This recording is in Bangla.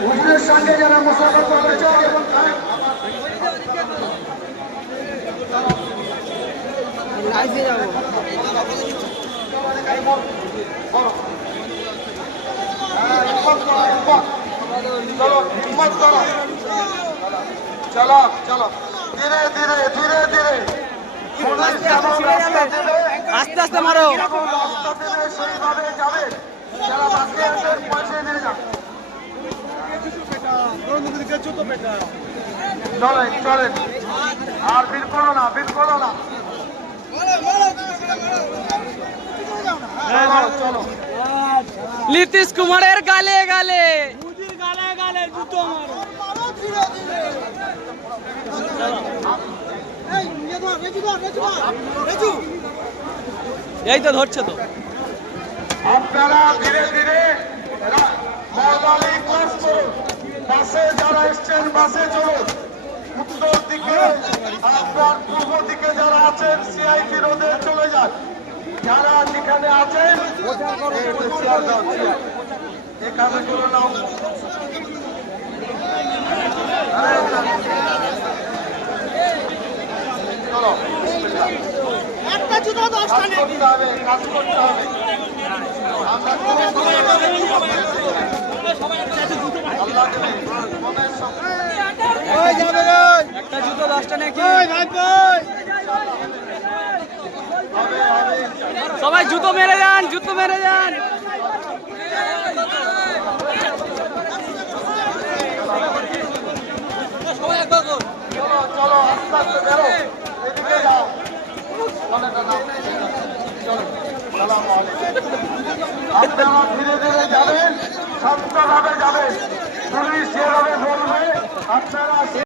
হুজুরের সঙ্গে যারা মুসাফা করতে এবং হিম্মত। চলো চলো ধীরে ধীরে ধীরে ধীরে আস্তে আস্তে মারো। সেইভাবে যাবে? চলেন চলেন। আর ভিড় করো না ভিড় করো না। চলো, চলো। নীতিশ কুমারের গালে গালে। এই তো ধরছে তো। আপনারা ধীরে ধীরে বাসে যারা এসছেন, বাসে চলুন। উত্তর দিকে, আপনার পূর্ব দিকে যারা আছেন সিআইটি রোডে চলে যান। যারা যেখানে আছেন এই যে চেয়ার এখানে করে নাও চলো। জুতো কাজ করতে হবে একটা জুতো দশটা নাকি সবাই জুতো মেরে যান জুতো মেরে যান। চলো চলো আস্তে আস্তে বেরো আপনারা ধীরে ধীরে যাবেন শান্তভাবে যাবেন। পুলিশ